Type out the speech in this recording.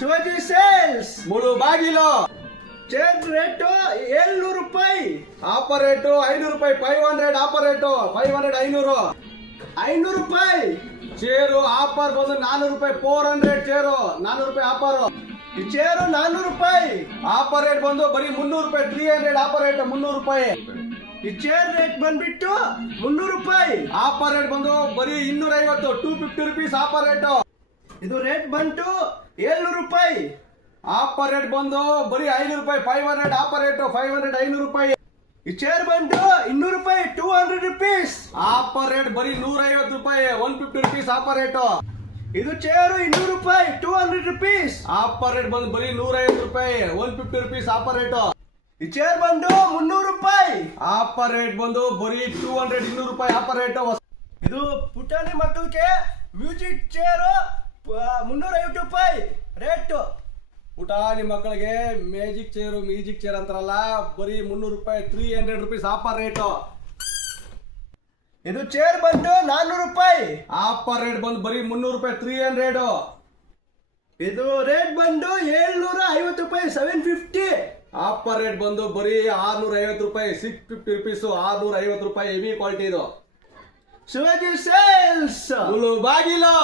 Shivaji sales Mulbagal. Chair rate 700 ರೂಪಾಯಿ. Offer rate 500 ರೂಪಾಯಿ. 500 offer rate 500 500 500 ರೂಪಾಯಿ. ಚೇರು ಆಫರ್ ಬಂದು 400 ರೂಪಾಯಿ. 400 ಚೇರು 400 ರೂಪಾಯಿ ಆಫರ್. ಈ ಚೇರು 400 ರೂಪಾಯಿ. ಆಫರ್ ರೇಟ್ ಬಂದು ಬರೀ 300 ರೂಪಾಯಿ. 300 ಆಫರ್ ರೇಟ್ 300 ರೂಪಾಯಿ. ಈ ಚೇರ್ ರೇಟ್ ಬಂದ್ಬಿಟ್ಟು 300 ರೂಪಾಯಿ. ಆಫರ್ ರೇಟ್ ಬಂದು ಬರೀ 250. 250 ರುಪೀಸ್ ಆಫರ್ ರೇಟು. ಇದು ರೇಟ್ ಬಂತು 700 ರೂಪಾಯಿ. ಆಫರ್ ರೇಟ್ ಬಂದು ಬರೀ 500 ರೂಪಾಯಿ. 500 ಆಫರ್ ರೇಟು 500 500 ರೂಪಾಯಿ. ಈ ಚೇರ್ ಬಂದು 200 ರೂಪಾಯಿ. 200 ರುಪೀಸ್. ಆಫರ್ ರೇಟ್ ಬರೀ 150 ರೂಪಾಯಿ. 150 ರುಪೀಸ್ ಆಫರ್ ರೇಟು. ಇದು ಚೇರು 200 ರೂಪಾಯಿ. 200 ರುಪೀಸ್. ಆಫರ್ ರೇಟ್ ಬಂದು ಬರೀ 150 ರೂಪಾಯಿ. 150 ರುಪೀಸ್ ಆಫರ್ ರೇಟು. ಈ ಚೇರ್ ಬಂದು 300 ರೂಪಾಯಿ. ಆಫರ್ ರೇಟ್ ಬಂದು ಬರೀ 200 ರೂಪಾಯಿ ಆಫರ್ ರೇಟು. ಇದು ಪುಟಾಣಿ ಮಕ್ಕಳಿಗೆ ಮ್ಯೂಸಿಕ್ ಚೇರು 350 ರೂಪಾಯಿ ರೇಟು. ಪುಟಾಣಿ ಮಕ್ಕಳಿಗೆ ಮ್ಯೂಸಿಕ್ ಚೇರ್ ಅಂತಾರಲ್ಲ, ಬರೀ 300 ರೂಪಾಯಿ. 300 ರುಪೀಸ್ ಆಫರ್ ರೇಟು. ಇದು ಚೇರ್ ಬಂದು 400 ರೂಪಾಯಿ. ಆಫರ್ ರೇಟ್ ಬಂದು ಬರೀ 300 ರೂಪಾಯಿ. 300. ಇದು ರೇಟ್ ಬಂದು 750 ರೂಪಾಯಿ. 750. ಆಫರ್ ರೇಟ್ ಬಂದು ಬರೀ 650 ರೂಪಾಯಿ. 650 ರುಪೀಸ್. 650 ರೂಪಾಯಿ ಹೆವಿ ಕ್ವಾಲಿಟಿ ಇದು. ಶಿವಾಜಿ ಸೇಲ್ಸ್ ಮುಳುಬಾಗಿಲು.